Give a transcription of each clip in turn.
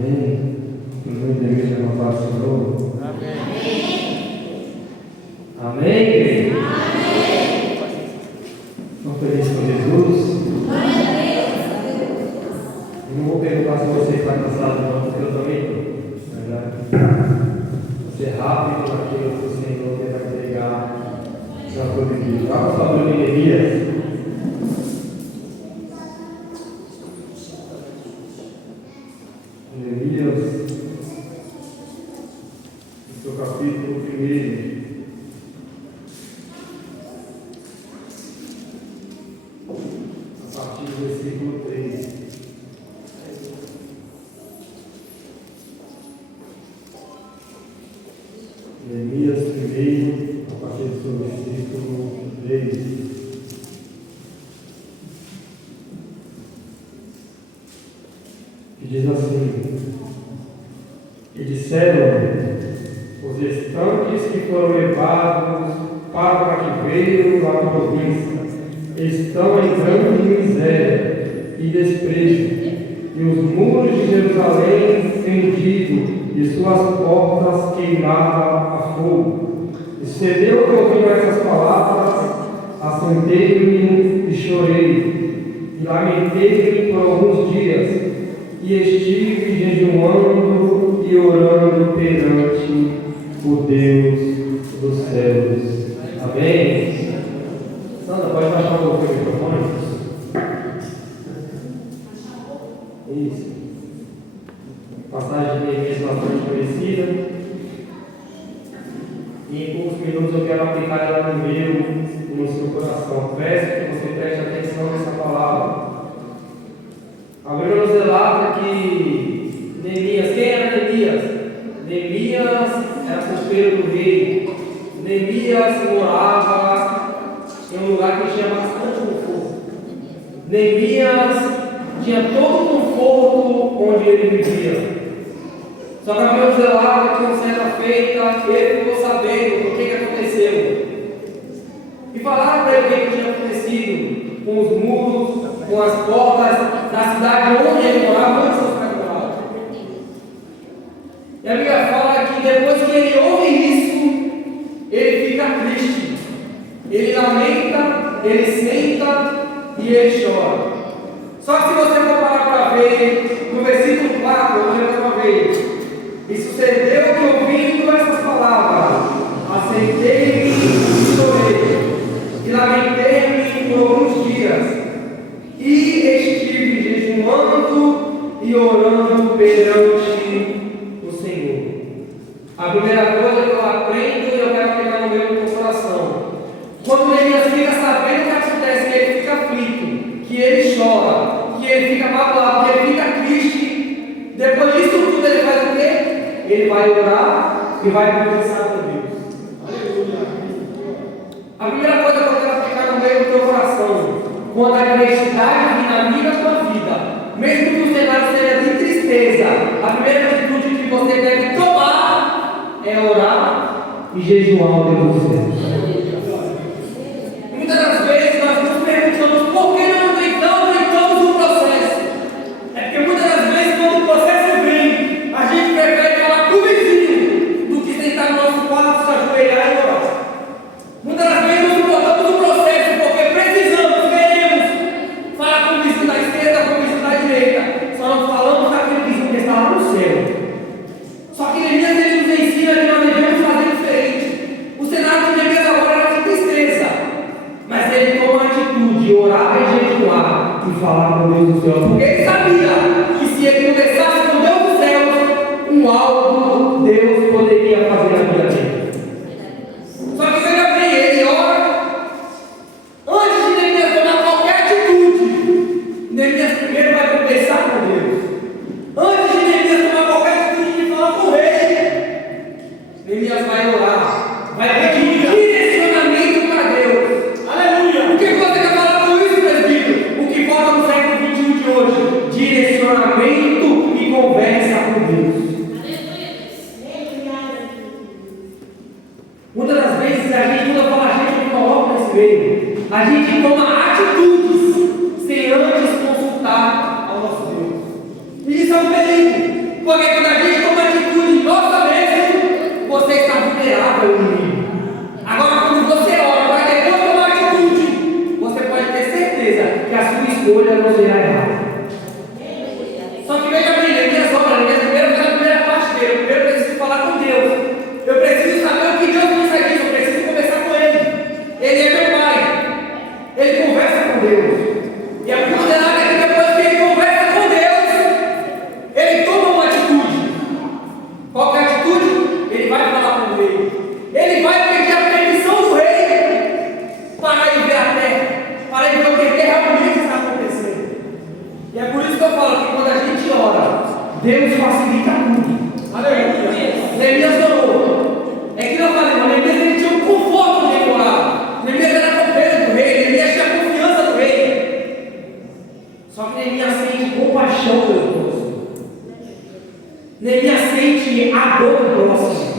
Amém. Amém, igreja, na paz do Senhor. Amém, igreja. Estão felizes com Jesus? Eu não vou perguntar se você está cansado, não, porque eu também estou. Vou ser rápido naquilo que o Senhor vai entregar na tua vida. Vamos falar de Neemias. Neemias, no seu capítulo 1. A partir do versículo 3. Neemias 1, a partir do seu versículo 3. Que diz assim: e disseram os estanques que foram levados para o cativeiro da província estão em grande miséria e desprezo, e os muros de Jerusalém fendidos e suas portas queimadas a fogo. E sucedeu que ouvindo essas palavras, assentei-me e chorei, e lamentei-me por alguns dias, e estive jejuando e orando perante o Deus dos céus. Amém? Sandra, pode baixar um pouco o microfone? Isso. Passagem de Neemias bastante conhecida. E em poucos minutos eu quero aplicar ela no meu e no seu coração. Peço que você preste atenção nessa palavra. A Bíblia nos relata que Neemias, quem era Neemias? Neemias era copeiro do rei. Neemias morava em um lugar que tinha bastante conforto. Neemias tinha todo o conforto onde ele vivia. Só que a Bíblia nos relata que uma certa feita ele ficou sabendo o que aconteceu. E falaram para ele o que tinha acontecido com os muros, com as portas da cidade onde ele morava, onde seus pais moravam. E a Bíblia fala que depois que ele ouve isso, ele fica triste. Ele lamenta, ele senta e ele chora. Só que se você for parar para ver, no versículo 4, eu vou ler uma vez. E sucedeu que ouvindo essas palavras, assentei-me e chorei, e lamentei-me por alguns dias, e estive jejuando e orando perante o Senhor. A primeira coisa que eu aprendo e eu quero pegar no meu coração: quando Neemias fica sabendo o que acontece, que ele fica aflito, que ele chora, que ele fica magoado, que ele fica triste, depois disso tudo ele faz o quê? Ele vai orar e vai conversar com Deus. Aleluia. A primeira coisa que eu quero aplicar no meio do teu coração: quando a adversidade vir na minha tua vida, mesmo que o cenário seja de tristeza, a primeira atitude que você deve tomar é orar e jejuar ao Deus dos céus. Muitas das vezes nós nos perguntamos por que não enfrentamos o processo. É porque muitas das vezes quando o processo vem, a gente prefere falar com o vizinho do que sentar no nosso quarto, se ajoelhar e orar. Muitas das vezes nós botamos o processo porque precisamos, queremos falar com o vizinho da esquerda, com o vizinho da direita. Só não falamos daquele vizinho que está lá no céu. Só que Neemias ele nos ensina que nós devemos fazer diferente. O cenário de Neemias agora era de tristeza, mas ele toma a atitude de orar e jejuar e falar com Deus do céu, porque ele sabia que se ele conversasse com Deus do céu, um algo Deus poderia fazer na vida dele. Só que veja bem, ele ora. Antes de Neemias tomar qualquer atitude, Neemias primeiro vai conversar com Deus. Antes de Neemias tomar qualquer atitude de falar com o rei, Neemias vai orar, vai pedir direcionamento para Deus. Aleluia! O que você quer falar com isso, presbítero? O que falta no século XXI de hoje? Direcionamento e conversa com Deus. Muitas das vezes a gente, quando fala, a gente não coloca nesse meio. A gente toma atitudes sem antes consultar ao nosso Deus. E isso é um perigo. Quando Deus facilita tudo. Aleluia. Neemias orou. É que eu falei, mas Neemias ele tinha um conforto de orar. Neemias era copeiro do rei, Neemias tinha confiança do rei. Só que Neemias sente compaixão pelo próximo. Neemias sente a dor do próximo.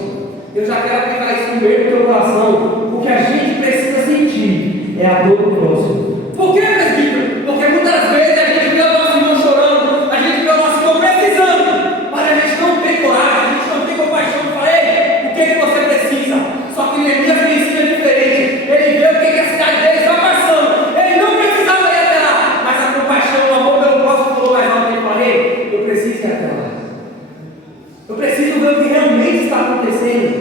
Eu já quero aplicar isso no meio do teu coração. O que a gente precisa sentir é a dor do próximo. Por que, presbítero? Porque muitas vezes a gente vê o nosso irmão chorando, a gente vê o nosso irmão precisando, mas a gente não tem coragem, a gente não tem compaixão de falar, ei, o que você precisa? Só que Neemias me ensina diferente. Ele vê o que a cidade dele está passando. Ele não precisava ir até lá, mas a compaixão, o amor pelo próximo falou mais alto. Ele falou, ei, eu preciso ir até lá. Eu preciso ver o que realmente está acontecendo.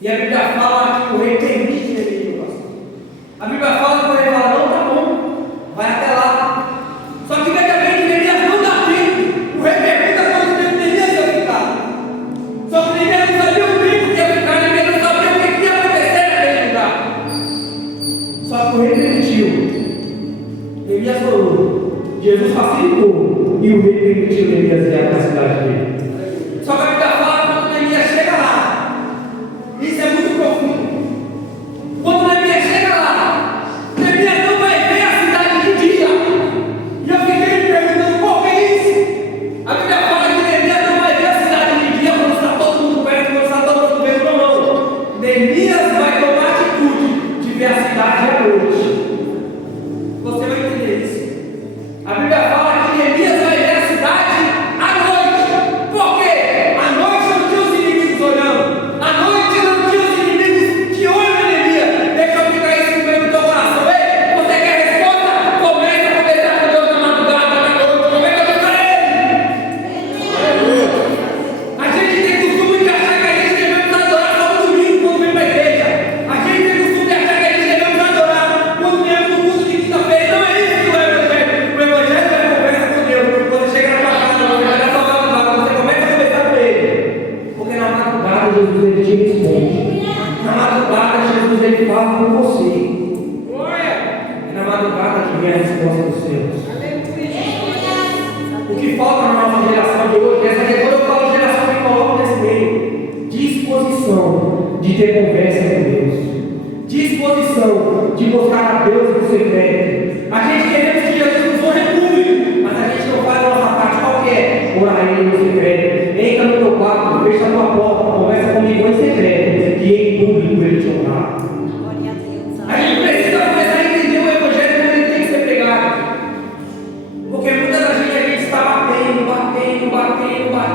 E a Bíblia fala que o rei permite ele ir. A Bíblia fala que o rei fala, não, tá bom, vai até lá. Só que veja bem que Neemias não dá tempo. O rei pergunta quanto tempo Neemias ia ficar. Só que Neemias não sabia o tempo que ia ficar, Neemias não sabia o que ia acontecer naquele lugar. Só que o rei permitiu. Neemias orou. Jesus facilitou. E o rei permitiu Neemias ir até a cidade dele. Só que a Bíblia fala que quando Neemias chega lá, isso é muito profundo. Quando Neemias chega lá, Neemias não vai ver a cidade de dia. E eu fiquei me perguntando por que isso? A Bíblia fala que Neemias não vai ver a cidade de dia quando está todo mundo perto, quando está todo mundo vendo, não. Neemias vai tomar a atitude de ver a cidade à noite. Você vai entender isso. A Bíblia fala que Neemias vai ver a cidade à noite. Por quê? À noite não tinha os inimigos olhando. À noite não tinha os inimigos de olho em Neemias. Deixa eu ficar isso no meio do teu coração. Ei, você quer resposta? Comece a conversar com Deus na madrugada, na noite. Comece a tocar Ele. A gente tem costume de achar que a gente devemos adorar só no domingo quando vem para a igreja. A gente tem costume de achar que a gente devemos adorar quando viemos no culto de quinta-feira. Não é isso que o Evangelho. O Evangelho é conversa com Deus. Você chega na tua casa, você vai na tua madrugada, você começa a conversar com Ele. Porque na madrugada Jesus ele te responde. Na madrugada Jesus ele fala com você. E na madrugada que vem a resposta dos céus. O que falta na nossa geração de hoje, essa aqui, quando eu falo geração, eu coloco nesse meio. Disposição de ter conversa com Deus. Disposição de buscar a Deus no secreto. A gente queremos que Jesus nos honre público, mas a gente não faz a nossa parte. Qual que é? Orar a Ele no secreto. Entra no teu quarto, fecha a tua porta, conversa comigo em secreto. E em público Ele te honrar. A gente precisa começar a entender o Evangelho como ele tem que ser pregado. Porque muitas das vezes a gente está batendo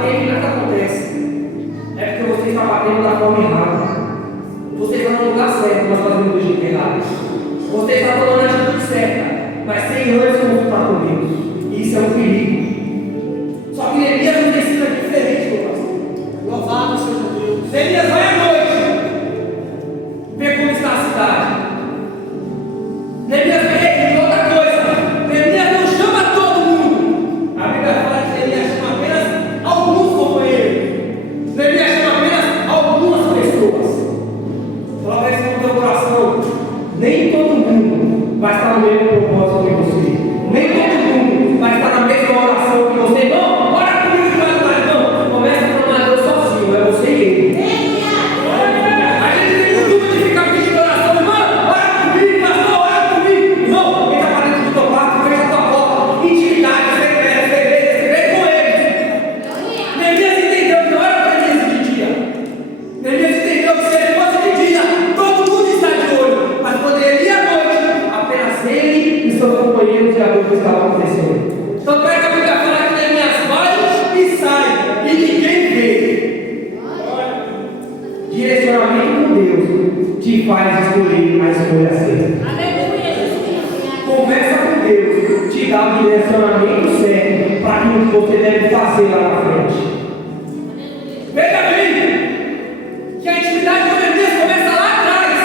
e nada acontece. É porque você está batendo da forma errada. Você está no lugar certo, mas fazendo do jeito errado. Você está tomando a atitude certa, mas sem antes consultar com Deus. Isso é um perigo. Só que Neemias nos ensina diferente, meu pastor. Louvado seja Deus. Neemias vai à noite ver como está a cidade. Neemias vê outra coisa. Neemias não chama todo mundo. A Bíblia fala que Neemias chama apenas alguns companheiros. Neemias chama apenas algumas pessoas. Coloca isso no teu coração. Nem todo mundo vai estar no mesmo propósito que você. Nem todo mundo vai estar na mesma oração que você. Não, ora comigo que vai adorar. Não, começa a tomar Deus sozinho. É você e Ele. A gente tem costume de ficar pedindo oração. Irmão, ora comigo, pastor, ora comigo. Irmão, entra para dentro do teu quarto, fecha a tua porta. Intimidade, segredo com Ele. Neemias entendeu que não era para Neemias de dia. Neemias entendeu que se ele fosse de dia, todo mundo está de olho. Mas quando ele ia à noite, apenas ele e seus companheiros de adoração estavam acontecendo. Então pega a Bíblia fala que Neemias vai e sai, e ninguém vê. Direcionamento com Deus te faz escolher a escolha certa. Conversa com Deus te dá o direcionamento certo para aquilo que você deve fazer lá na frente. Veja bem que a intimidade com Neemias começa lá atrás.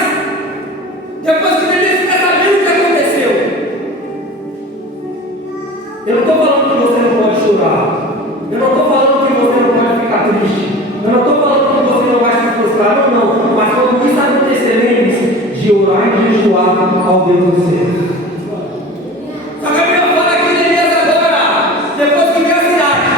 Depois que Neemias fica sabendo o que aconteceu. Eu não estou falando que você não pode chorar. Eu não estou falando que você não pode ficar triste. Eu não estou falando que você não vai se frustrar. Não. Mas quando isso acontecer, lembre-se de orar e de jejuar ao Deus do céu. Só que a Bíblia fala que Neemias agora, depois que vê a cidade,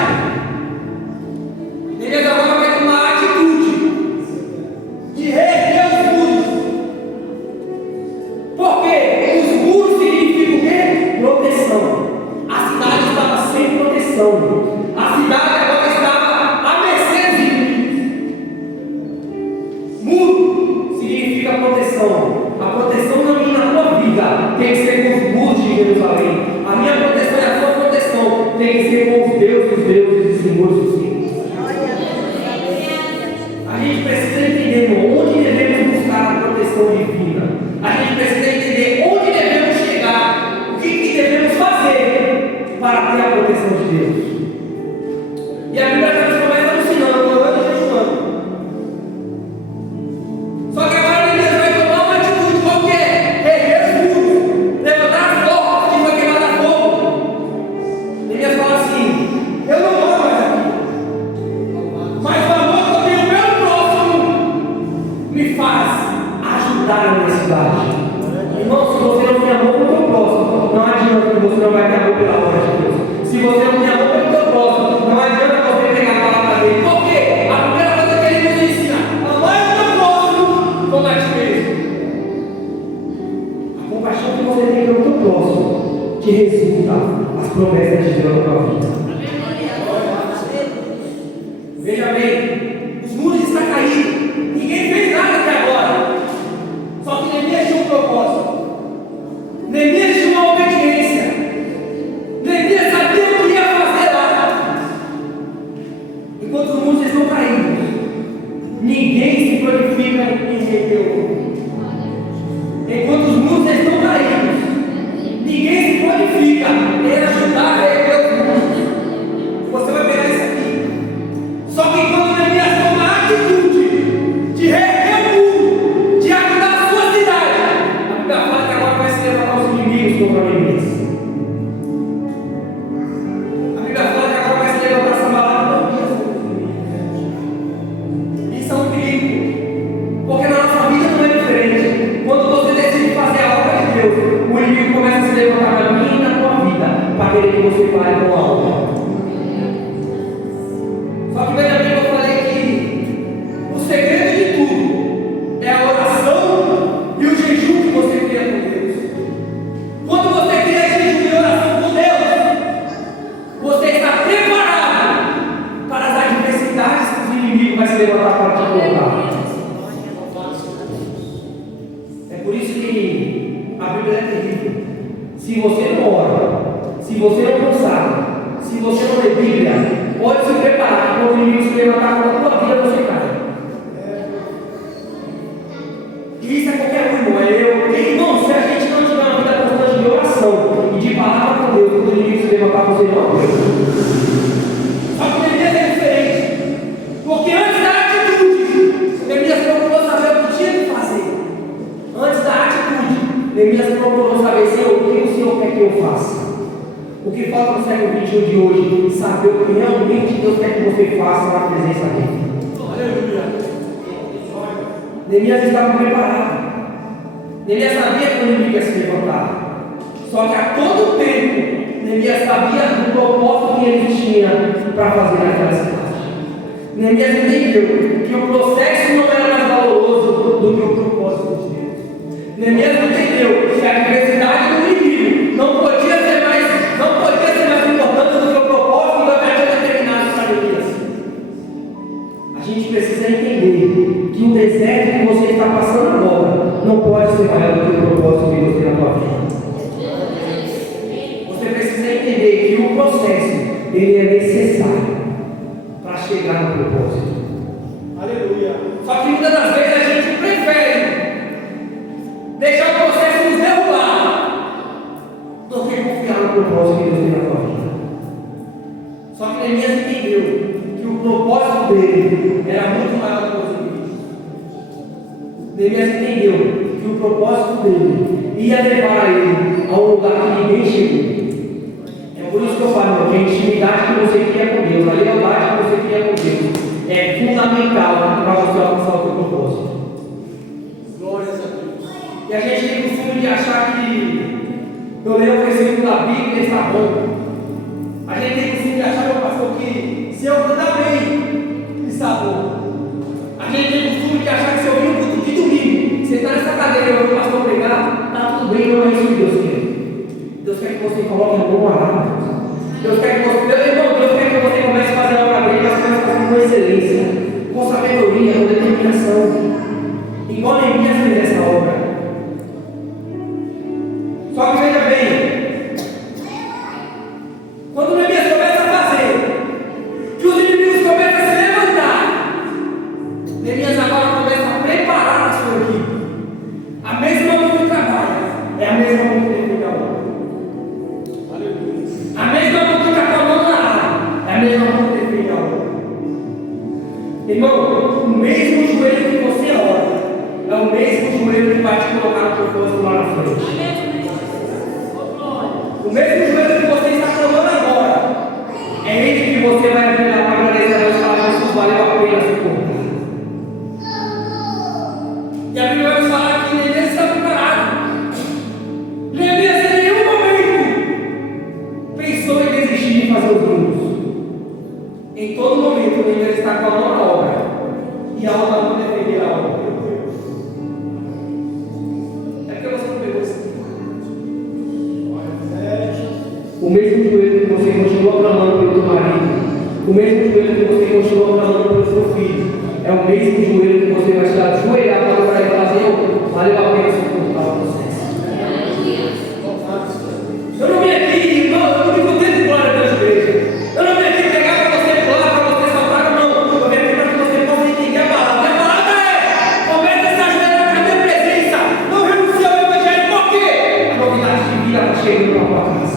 tem que ser com os muros de Jerusalém. A minha proteção e a sua proteção tem que ser com os deuses dos deuses e senhores dos senhores. A gente precisa entender, irmão, onde devemos buscar a proteção divina. A gente precisa entender onde devemos chegar, o que devemos fazer para ter a proteção de Deus. E a Bíblia já nos começa alucinando, orando e jejuando. Só que agora Deus vai tomar uma atitude qualquer, reerguer os muros, levantar as portas que foi queimada a fogo. Neemias fala assim: eu não moro mais aqui, mas o amor que eu tenho pelo próximo me faz ajudar a minha cidade. Irmão, se você não tem amor pelo teu próximo, não adianta que você não vai ter amor pela obra de Deus. Se você não tem amor pelo teu próximo, não adianta você pegar a palavra dele. Por quê? A primeira coisa que ele nos ensina: amar o teu próximo como a ti mesmo. A compaixão que você tem pelo teu próximo te resulta as promessas de Deus na tua vida. Veja bem, os muros estão caídos. Ninguém fez nada até agora. Só que Neemias tinha um propósito. Neemias tinha uma obediência. Neemias sabia o que ia fazer lá. Enquanto os muros estão caídos, ninguém se glorifica em Deus. Enquanto os muros estão caídos, ninguém se glorifica em ajudar a reerguer os muros. Você vai pegar isso aqui. Só que quando Neemias toma a atitude de reerguer o muro, de ajudar a sua cidade, a Bíblia fala que agora vai se levantar os inimigos contra Neemias. A Bíblia fala que agora vai se levantar essa palavra. Isso é um perigo, porque na nossa vida não é diferente. Quando você decide fazer a obra de Deus, o inimigo começa a se levantar na minha e na tua vida para querer que você fale com a obra. Só que veja bem que eu falei que o segredo de tudo é a oração e o jejum que você cria com Deus. Quando você cria jejum e oração com Deus, você está preparado para as adversidades que os inimigos vão se levantar para te colocar. É por isso que a Bíblia é terrível. Se você não ora, se você não consagra, se você não lê Bíblia, pode se preparar quando o inimigo se levantar contra a tua vida, você cai. E isso é qualquer um, irmão. Irmão, se a gente não tiver uma vida constante de oração e de palavra com Deus, quando o inimigo se levantar, você não aguenta. Só que Neemias é diferente. Porque antes da atitude, Neemias procurou saber o que tinha que fazer. Antes da atitude, Neemias procurou saber, Senhor, o que o Senhor quer que eu faça. O que falta no século XXI de hoje? Saber o que realmente Deus quer que você faça na presença dele. Aleluia. Neemias estava preparado. Neemias sabia que o inimigo ia se levantar. Só que a todo tempo, Neemias sabia do propósito que ele tinha para fazer naquela cidade. Neemias entendeu que o processo não era mais valoroso do que o propósito de Deus. Neemias entendeu que a adversidade do inimigo não podia ser mais importante do que o propósito que Deus havia determinado para Neemias. A gente precisa entender que o deserto que você está passando agora não pode ser maior do que o propósito que Deus tem na tua vida. Você precisa entender que o processo ele é necessário para chegar no propósito. Aleluia. Só que muitas das vezes a gente prefere deixar o processo nos derrubar do que confiar no propósito que Deus tem na tua vida. Só que Neemias entendeu que o propósito dele era muito maior do que os inimigos. Neemias entendeu que o propósito dele ia levar ele a um lugar que ninguém chegou. É por isso que eu falo que a intimidade que você cria com Deus, a lealdade que você cria com Deus, é fundamental para você alcançar o seu propósito. Glórias a Deus. E a gente tem o costume de achar que eu leio o versículo da Bíblia e está bom. A gente tem o costume de achar, meu pastor, que se eu cantar bem, está bom. A gente tem o costume de achar que se eu vir no culto de domingo, você está nessa cadeira e o pastor pregar, está tudo bem, não é isso que Deus quer. Deus quer que você coloque a mão lá. Deus quer que você, Deus quer que você comece a fazer a obra dele, mas comece a fazer com excelência, com sabedoria, com determinação. Igual Neemias fez essa obra. é a mesma mão que defende a obra. A mesma mão que está com a mão na área, é a mesma mão que defende a obra. Irmão, o mesmo joelho que você ora, é o mesmo joelho que vai te colocar no propósito lá na frente. O mesmo joelho que você está clamando agora, é ele que você vai virar para agradecer a Deus e falar: Jesus, valeu a pena suportar. E a Bíblia vai falar que Neemias está preparado. Neemias em nenhum momento pensou em desistir de fazer os números. Em todo momento, Neemias está com a mão na obra e a outra mão defender a obra. É porque você não pegou isso. O mesmo joelho que você continua clamando pelo teu marido, o mesmo joelho que você continua clamando pelo seu filho, é o mesmo joelho que você vai se ajoelhar para orar e fazer: valeu a pena suportar o processo. Eu não vim aqui, irmão, eu não vim contente de glória da igreja. Eu não vim aqui pegar para você pular, para você saltar, não. Eu vim aqui para que você possa entender a palavra. A palavra é: comece a se ajoelhar na minha presença, não renuncie ao evangelho. Por quê? A novidade de vida está chegando na tua casa.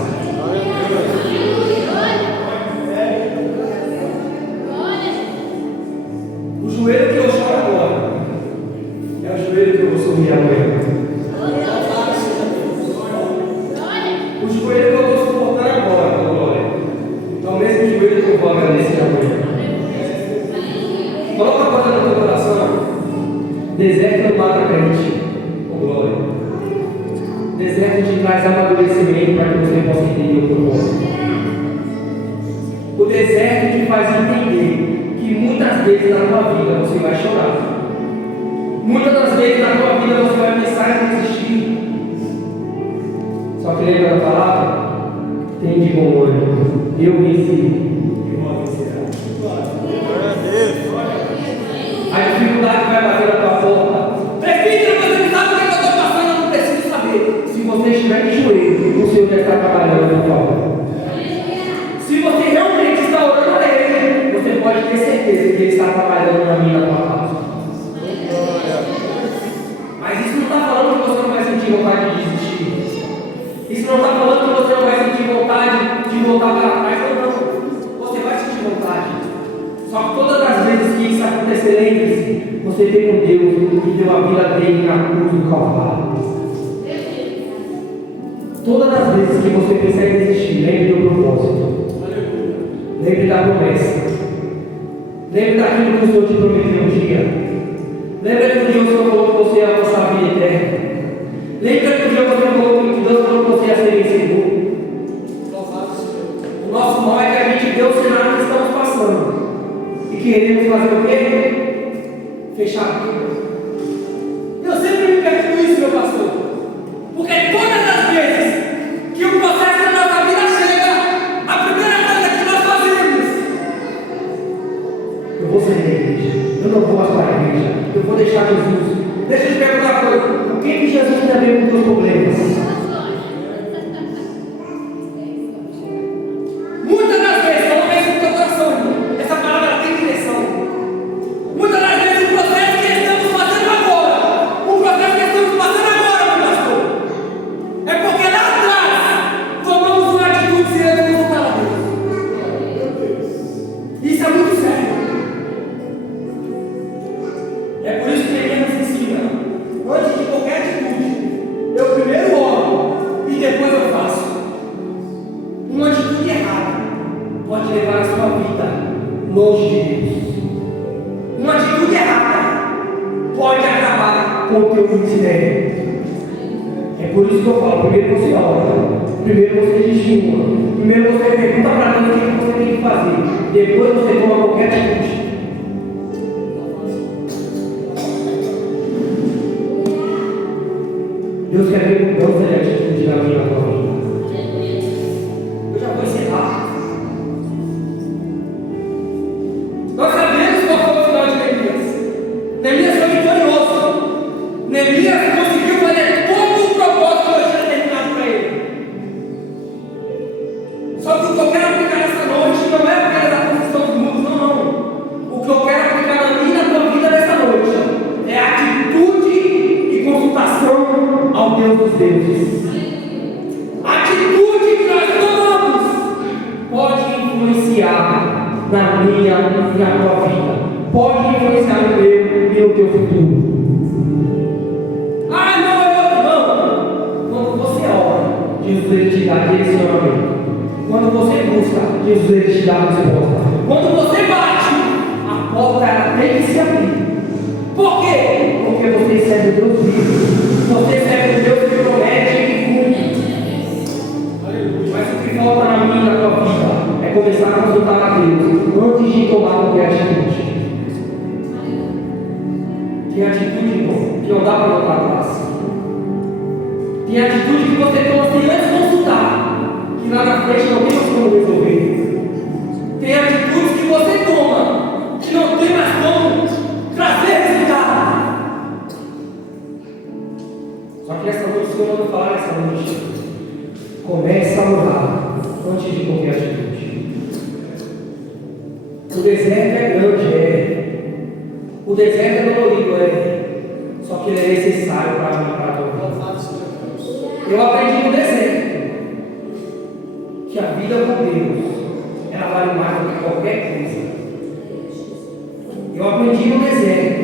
O joelho que eu choro agora é o joelho que eu vou sorrir amanhã. O joelho que eu estou suportando agora, glória, é o mesmo joelho que eu vou agradecer amanhã. Coloca a coisa no teu coração. Deserto não mata crente, glória. Deserto te traz amadurecimento para que você possa entender o propósito. O deserto te faz entender que muitas vezes na tua vida você vai chorar. Muitas das vezes na tua vida você vai pensar em desistir. Só que lembra da palavra? Tem de bom ânimo. Eu venci e vou vencer. A dificuldade vai bater na tua porta. Presbítero, você não sabe o que eu estou passando, eu não preciso saber. Se você estiver de joelho, o Senhor já está trabalhando na tua obra. Se você realmente está orando a Ele, você pode ter certeza que Ele está trabalhando na minha e na tua casa. Mas isso não está falando que você não vai sentir vontade de desistir. Isso não está falando que você não vai sentir vontade de voltar para trás. Não. Você vai sentir vontade. Só que todas as vezes que isso acontecer, lembre-se, você tem um Deus que deu a vida dele na cruz do Calvário. Todas as vezes que você pensar em desistir, lembre do propósito. Lembre da promessa. Lembre daquilo que o Senhor te prometeu um dia. Lembra que um dia o Senhor falou que você ia alcançar a vida eterna. Lembra que um dia você falou que Deus falou que você ia ser vencedor. O nosso mal é que a gente vê o cenário que estamos passando e queremos fazer o quê? Fechar a vida. Eu sempre me pergunto isso, meu pastor. Porque todas as vezes que o processo da nossa vida chega, a primeira coisa que nós fazemos: eu vou sair da igreja, eu não vou mais para a igreja, eu vou deixar Jesus. Deixa eu te perguntar uma coisa: o que Jesus tem a ver com os teus problemas? Muitas das vezes, não pense no teu coração, essa palavra tem direção. Muitas das vezes o processo que estamos fazendo agora, meu pastor, é porque lá atrás tomamos uma atitude sem consultar a Deus. Isso é muito sério. É por isso que ele nos ensina: antes de qualquer atitude, eu primeiro oro e depois eu faço. Uma atitude errada pode levar a sua vida longe de Deus. Uma atitude errada pode acabar com o teu ministério. É por isso que eu falo: primeiro você ora, primeiro você jejua, primeiro você pergunta para Deus o que você tem que fazer, depois você toma qualquer atitude. Deus quer ver mudança de atitude na minha vida. Eu já vou encerrar. Nós sabemos qual foi o final de Neemias. Neemias foi vitorioso. Neemias conseguiu fazer todo o propósito que eu tinha terminado para ele. Só que o que eu quero aplicar nessa noite não é apenas a construção dos muros, não. O que eu quero aplicar na minha e na tua vida nessa noite é atitude e consultação ao Deus dos deuses. A atitude que nós tomamos pode influenciar na minha e na tua vida, pode influenciar no meu e no teu futuro. Ah, não. Quando você ora, Jesus ele te dá direcionamento. Quando você busca, Jesus ele te dá a resposta. Quando você bate, a porta ela tem que se abrir. Por quê? Porque você serve o Deus vivo. Você serve o Deus que promete e cumpre. Mas o que falta na minha e na tua vida é começar a consultar a Deus antes de tomar qualquer atitude. Tem atitude, irmão, que não dá para voltar atrás. Tem atitude que você toma sem antes consultar, que lá na frente não tem mais como resolver. Tem atitudes que você toma, que não tem mais como trazer resultado. Só que essa noite o Senhor não fala nessa noite. Comece a orar antes de qualquer atitude. O deserto é grande, é. O deserto é dolorido, é. Só que ele é necessário para mim, para a tua vida. Eu aprendi no deserto que a vida com Deus ela vale mais do que qualquer coisa. Eu aprendi no deserto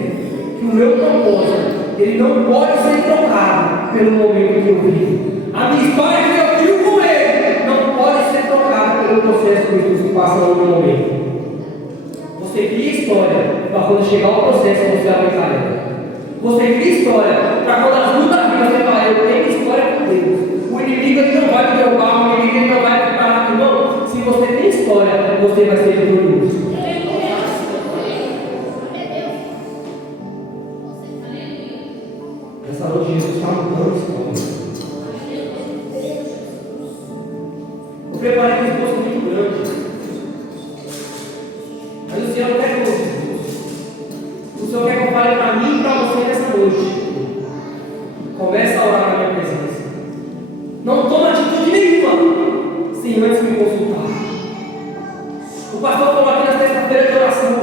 que o meu propósito ele não pode ser trocado pelo momento que eu vivo. A minha história que eu vivo com ele não pode ser trocada pelo processo que Jesus passa no meu momento. Você cria história para quando chegar o processo você aguentar ela. Você cria história para quando as lutas virem você falar, eu tenho história com Deus. O inimigo ele não vai te derrubar, o inimigo ele não vai te parar. Irmão, se você tem história, você vai ser vitorioso. Essa noite Jesus está mudando história. Eu preparei um esboço muito grande. Mas o Senhor não quer que eu esboço. O Senhor quer que eu fale para mim e para você nessa noite. Comece a orar na minha presença. Não toma atitude nenhuma sem antes me consultar. O pastor falou aqui na sexta-feira de oração.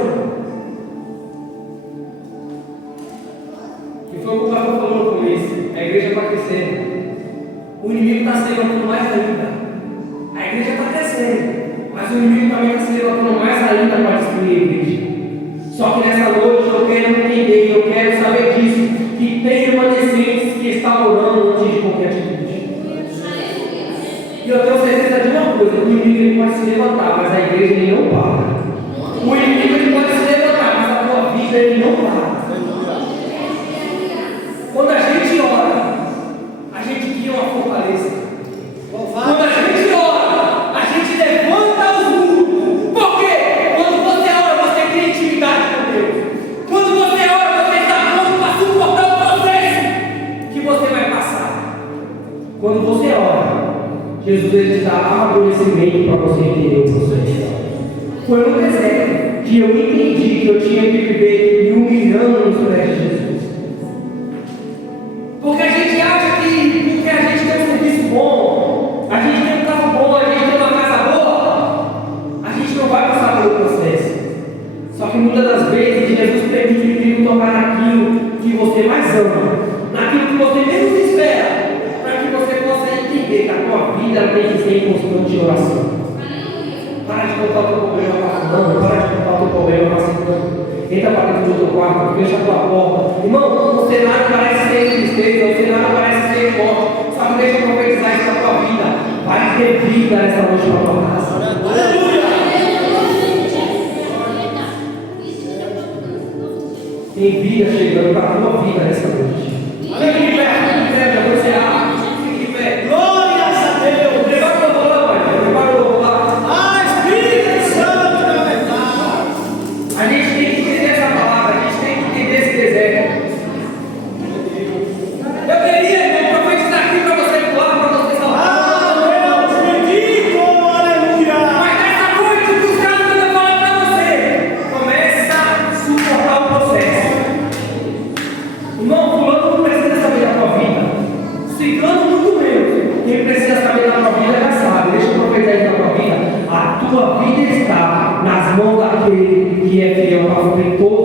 Que foi o que o pastor falou no começo. A igreja está crescendo. O inimigo está se levantando mais ainda. A igreja está crescendo. Mas o inimigo também está se levantando mais ainda para destruir a igreja. Só que nessa noite eu quero entender, eu quero saber disso. Que tem remanescentes que estão orando antes de qualquer atitude. E eu tenho certeza de uma coisa: o inimigo ele pode se levantar, mas a igreja ele não para. O inimigo ele pode se levantar, mas a tua vida ele não para. Quando a gente ora, a gente cria uma fortaleza. Quando a gente ora, a gente levanta os muros. Por quê? Quando você ora, você cria intimidade com Deus. Quando você ora, você está pronto para suportar o processo que você vai passar. Quando você ora, Jesus ele te dá amadurecimento para você entender o processo. Foi no deserto que eu entendi que eu tinha que viver me humilhando nos pés de Jesus. Porque a gente acha que porque a gente tem um serviço bom, a gente tem um carro bom, a gente tem uma casa boa, a gente não vai passar pelo processo. Só que muitas das vezes Jesus permite que tocar naquilo que você mais ama, naquilo que você menos espera, para que você possa entender que a tua vida tem que ser em constante oração. Para de contar o teu problema para fulano, para de contar o teu problema para fulano. Entra para dentro do teu quarto, fecha a tua porta. Irmão, o cenário parece ser tristeza, o cenário parece ser morte. Só que deixa eu profetizar isso na tua vida. Vai ter vida nessa noite na tua casa. Aleluia! Tem vida chegando para a tua vida nessa noite. Fique de pé, você abre. Fique de pé. Glórias a Deus. Prepara o louvor lá, pai. Prepara o louvor lá. Espírito Santo na verdade. A gente tem que entender essa palavra, a gente tem que entender esse deserto. Eu queria profetizar aqui para você pular, para você salvar. Deus bendito, aleluia. Mas nessa noite o que os caras estão falando para você, começa a suportar o processo. Irmão, fulano não precisa saber da tua vida. Ciclano muito menos. Quem precisa saber da tua vida já sabe. Deixa eu profetizar aí da tua vida. A tua vida está nas mãos daquele que é fiel para cumprir todo